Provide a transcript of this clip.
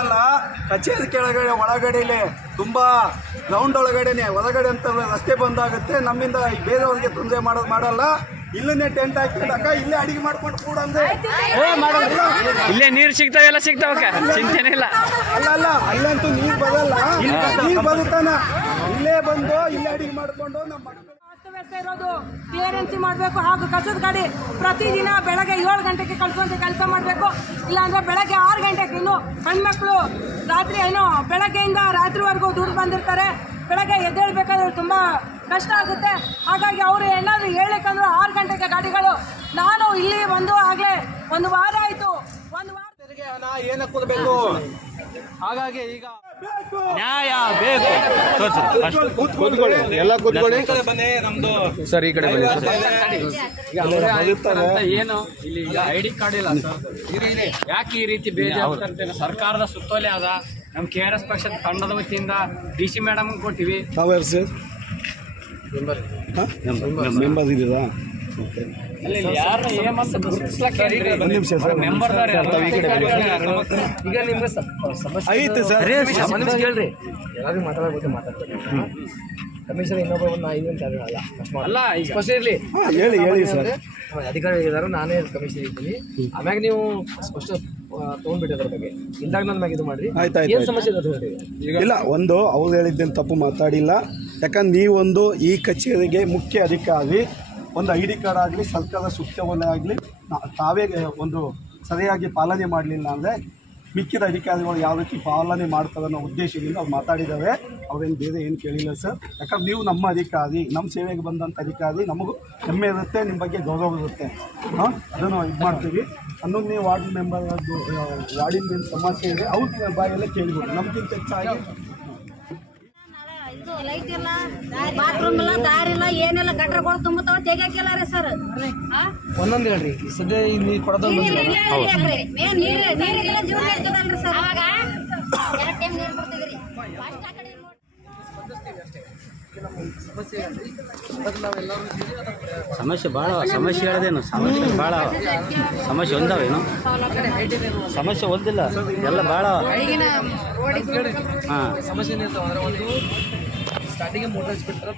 ಮಾಡಲ್ಲ. ಕಚೇರಿ ಕೆಳಗಡೆ ಒಳಗಡೆಲೆ ತುಂಬ ಗ್ರೌಂಡ್ ಒಳಗಡೆನೆ ಹೊರಗಡೆ ಅಂತ ರಸ್ತೆ ಬಂದಾಗುತ್ತೆ. ನಮ್ಮಿಂದ ಬೇರೆಯವ್ರಿಗೆ ತೊಂದರೆ ಮಾಡಲ್ಲ. ಇಲ್ಲೇ ಟೆಂಟ್ ಹಾಕಿದಾಗ ಇಲ್ಲೇ ಅಡಿಗೆ ಮಾಡ್ಕೊಂಡು ಕೂಡ ಅಂದ್ರೆ ಇಲ್ಲೇ ನೀರು ಸಿಗ್ತಾವೆ, ಎಲ್ಲ ಸಿಗ್ತಾವೆ, ಚಿಂತೆನೇ ಇಲ್ಲ. ಅಲ್ಲ ಅಲ್ಲಂತೂ ನೀರು ಬರಲ್ಲ, ನೀರು ಬರುತ್ತಾನ. ಇಲ್ಲೇ ಬಂದು ಇಲ್ಲೇ ಅಡಿಗೆ ಮಾಡ್ಕೊಂಡು ನಮ್ಮ ವ್ಯವಸ್ಥೆ ಇರೋದು ಕ್ಲಿಯರೆನ್ಸಿ ಮಾಡಬೇಕು. ಹಾಗೂ ಕಸದ ಗಾಡಿ ಪ್ರತಿದಿನ ಬೆಳಗ್ಗೆ 7 ಗಂಟೆಗೆ ಕಳ್ಸುವಂತೆ ಕೆಲಸ ಮಾಡಬೇಕು. ಇಲ್ಲಾಂದ್ರೆ ಬೆಳಗ್ಗೆ 6 ಗಂಟೆಗೆ ಇನ್ನು ಹೆಣ್ಮಕ್ಳು ರಾತ್ರಿ ಬೆಳಗ್ಗೆಯಿಂದ ರಾತ್ರಿವರೆಗೂ ದುಡ್ಡು ಬಂದಿರ್ತಾರೆ. ಬೆಳಗ್ಗೆ ಎದ್ದೇಳಬೇಕಾದ್ರೆ ತುಂಬ ಕಷ್ಟ ಆಗುತ್ತೆ. ಹಾಗಾಗಿ ಅವರು ಏನಾದರೂ ಹೇಳಬೇಕಂದ್ರೆ 6 ಗಂಟೆಗೆ ಗಾಡಿಗಳು. ನಾನು ಇಲ್ಲಿ ಬಂದು ಆಗಲೇ 1 ವಾರ ಆಯಿತು. 1 ವಾರ ಹಣ ಏನಕ್ಕೆ ಕೊಡಬೇಕು? ಹಾಗಾಗಿ ಈಗ ನ್ಯಾಯ ಬೇಕು. ಎಲ್ಲ ಕೂತ್ಕೊಳ್ಳಿ ನಮ್ದು ಸರ್, ಈ ಕಡೆ ಏನು ಇಲ್ಲಿ ID ಕಾರ್ಡ್ ಇಲ್ಲ ಸರ್. ಯಾಕೆ ಈ ರೀತಿ ಬೇಜಾರು? ಸರ್ಕಾರದ ಸುತ್ತೋಲೆ ಅದ. ನಮ್ಮ KRS ಪಕ್ಷದ ತಂಡದ ವತಿಯಿಂದ DC ಮೇಡಮ್ ಕೊಟ್ಟಿವಿ. ತಾವ್ಯಾರು ಸರ್? ಮೆಂಬರ್ ಇದ್ದೀರಾ? ಐತೆ ಸರ್, ಕೇಳ್ರಿ. ಎಲ್ಲರಿಗೂ ಮಾತಾಡ್ತಾರೆ. ಕಮಿಷನ್ ಇನ್ನೊಬ್ಬ ಒಂದು 5 ನಿಮಿಷ ಅಲ್ಲ, ಸ್ಪಷ್ಟ ಇರಲಿ. ಹೇಳಿ ಸರ್. ಅಧಿಕಾರಿಗಳಿದ್ದಾರೆ, ನಾನೇ ಕಮಿಷನ್ ಇದ್ದೀನಿ. ಆಮ್ಯಾಗ ನೀವು ಸ್ಪಷ್ಟ ತೊಗೊಂಡ್ಬಿಟ್ಟು ಅದ್ರ ಬಗ್ಗೆ ಇಲ್ದಾಗ ನನ್ನ ಮ್ಯಾಗ ಇದು ಮಾಡ್ರಿ. ಏನು ಸಮಸ್ಯೆ ಇಲ್ಲ, ಒಂದು ಅವ್ರು ಹೇಳಿದ್ದೇನು ತಪ್ಪು ಮಾತಾಡಿಲ್ಲ. ಯಾಕಂದ್ರೆ ನೀವೊಂದು ಈ ಕಚೇರಿಗೆ ಮುಖ್ಯ ಅಧಿಕಾರಿ, ಒಂದು ID ಕಾರ್ಡ್ ಆಗಲಿ ಸರ್ಕಾರದ ಸುತ್ತೋಲೆ ಆಗಲಿ ತಾವೇ ಒಂದು ಸರಿಯಾಗಿ ಪಾಲನೆ ಮಾಡಲಿಲ್ಲ ಅಂದರೆ ಮಿಕ್ಕಿದ ಅಧಿಕಾರಿಗಳು ಯಾವ ರೀತಿ ಪಾಲನೆ ಮಾಡ್ತಾರೆ ಅನ್ನೋ ಉದ್ದೇಶದಿಂದ ಅವ್ರು ಮಾತಾಡಿದ್ದಾರೆ. ಅವ್ರೇನು ಬೇರೆ ಏನು ಕೇಳಿಲ್ಲ ಸರ್. ಯಾಕಂದ್ರೆ ನೀವು ನಮ್ಮ ಅಧಿಕಾರಿ, ನಮ್ಮ ಸೇವೆಗೆ ಬಂದಂಥ ಅಧಿಕಾರಿ, ನಮಗೂ ಹೆಮ್ಮೆ ಇರುತ್ತೆ, ನಿಮ್ಮ ಬಗ್ಗೆ ಗೌರವ ಇರುತ್ತೆ. ಅದನ್ನು ಇದು ಮಾಡ್ತೀವಿ. 11ನೇ ವಾರ್ಡ್ ಮೆಂಬರ್ ವಾರ್ಡಿನ ಏನು ಸಮಸ್ಯೆ ಇದೆ ಅವ್ರ ಬಾಯೆಲ್ಲ ಕೇಳಿಬೋದು. ನಮಗಿಂತ ಹೆಚ್ಚಾಗಿ ಲೈಟ್ ಇಲ್ಲ, ಬಾತ್ರೂಮ್ ಇಲ್ಲ, ದಾರಿ ಇಲ್ಲ, ಏನಿಲ್ಲ. ಗಟ್ರಗಳು ತುಂಬತಾವ, ತೆಗಿಯಾಕಿಲ್ಲ ರೀ ಸರ್. ಒಂದೊಂದು ಹೇಳ್ರಿ. ಸದ್ಯ ನೀರು ಕೊಡೋದು ನೀರಿಲ್ಲ ಜೀವನ ಇರ್ತದಲ್ರಿ ಸರ್. ಅವಾಗ 2 ಟೈಮ್ ನೀರು ಕೊಡ್ತಿದ್ರಿ. ಸಮಸ್ಯೆ ಭಾಳ ಸಮಸ್ಯೆ ಹೇಳೋದೇನು? ಸಮಸ್ಯೆ ಭಾಳ ಸಮಸ್ಯೆ ಒಂದಾವೇನು? ಸಮಸ್ಯೆ ಒಂದಿಲ್ಲ, ಎಲ್ಲ ಭಾಳ. ಸಮಸ್ಯೆ ಏನಿರ್ತಾವ ಅಂದ್ರೆ ಒಂದು ಸ್ಟಾರ್ಟಿಂಗ್ ಮೋಟರ್ ಹಚ್ಬಿಟ್ರೆ